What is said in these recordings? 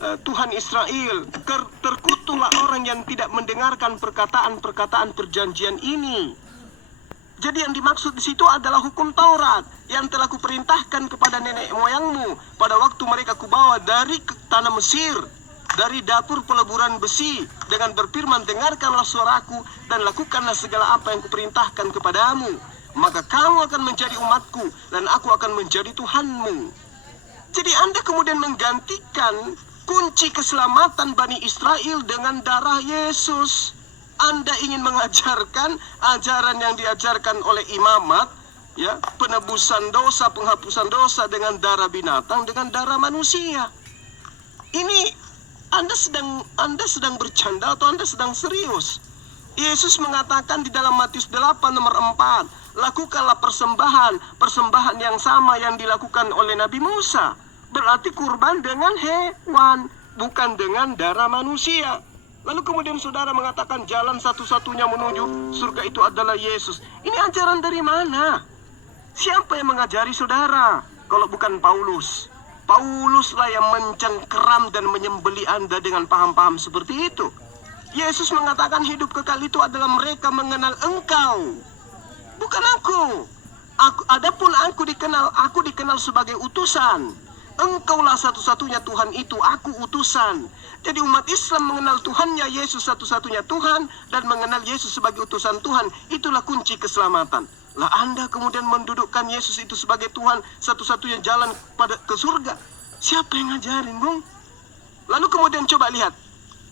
Tuhan Israel. Terkutuklah orang yang tidak mendengarkan perkataan-perkataan perjanjian ini. Jadi yang dimaksud di situ adalah hukum Taurat yang telah kuperintahkan kepada nenek moyangmu pada waktu mereka kubawa dari tanah Mesir, dari dapur peleburan besi, dengan berfirman, dengarkanlah suaraku dan lakukanlah segala apa yang kuperintahkan kepadamu. Maka kamu akan menjadi umatku dan aku akan menjadi Tuhanmu. Jadi Anda kemudian menggantikan kunci keselamatan Bani Israel dengan darah Yesus. Anda ingin mengajarkan ajaran yang diajarkan oleh imamat, ya, penebusan dosa, penghapusan dosa dengan darah binatang, dengan darah manusia. Ini Anda sedang bercanda atau Anda sedang serius? Yesus mengatakan di dalam Matius 8 nomor 4, lakukanlah persembahan yang sama yang dilakukan oleh Nabi Musa. Berarti kurban dengan hewan, bukan dengan darah manusia. Lalu kemudian saudara mengatakan jalan satu-satunya menuju surga itu adalah Yesus. Ini ajaran dari mana? Siapa yang mengajari saudara kalau bukan Paulus? Pauluslah yang mencengkeram dan menyembeli Anda dengan paham-paham seperti itu. Yesus mengatakan hidup kekal itu adalah mereka mengenal Engkau, bukan aku. Adapun aku dikenal sebagai utusan. Engkaulah satu-satunya Tuhan itu, aku utusan. Jadi umat Islam mengenal Tuhannya Yesus satu-satunya Tuhan dan mengenal Yesus sebagai utusan Tuhan. Itulah kunci keselamatan. Lah Anda kemudian mendudukkan Yesus itu sebagai Tuhan, satu-satunya jalan ke surga. Siapa yang ngajarin, Bung? Lalu kemudian coba lihat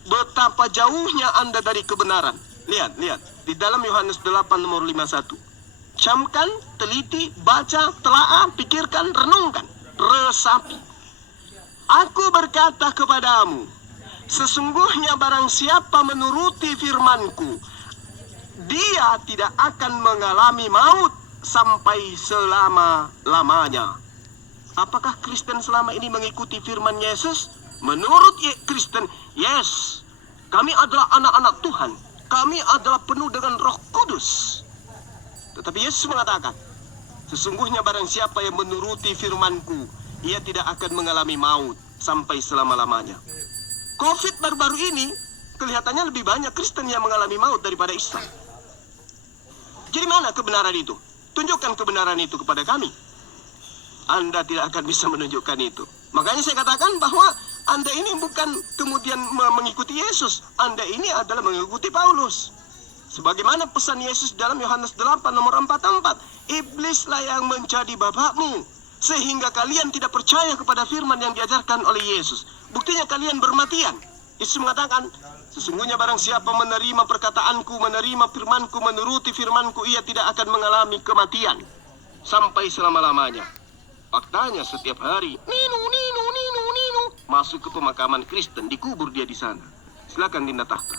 betapa jauhnya Anda dari kebenaran. Lihat di dalam Yohanes 8 nomor 51. Camkan, teliti, baca, telaah, pikirkan, renungkan, resapi. Aku berkata kepadamu, sesungguhnya barang siapa menuruti firmanku, dia tidak akan mengalami maut sampai selama-lamanya. Apakah Kristen selama ini mengikuti firman Yesus? Menurut Kristen, yes, kami adalah anak-anak Tuhan. Kami adalah penuh dengan Roh Kudus. Tetapi Yesus mengatakan, sesungguhnya barang siapa yang menuruti firmanku, ia tidak akan mengalami maut sampai selama-lamanya. Covid baru-baru ini kelihatannya lebih banyak Kristen yang mengalami maut daripada Islam. Jadi mana kebenaran itu? Tunjukkan kebenaran itu kepada kami. Anda tidak akan bisa menunjukkan itu. Makanya saya katakan bahwa Anda ini bukan kemudian mengikuti Yesus. Anda ini adalah mengikuti Paulus. Sebagaimana pesan Yesus dalam Yohanes 8 nomor 44. Iblislah yang menjadi bapakmu, sehingga kalian tidak percaya kepada firman yang diajarkan oleh Yesus. Buktinya kalian bermatian. Yesus mengatakan, sesungguhnya barang siapa menerima perkataanku, menerima firmanku, menuruti firmanku, ia tidak akan mengalami kematian sampai selama-lamanya. Faktanya setiap hari ninu masuk ke pemakaman Kristen, dikubur dia di sana. Silakan Dinda Tahta.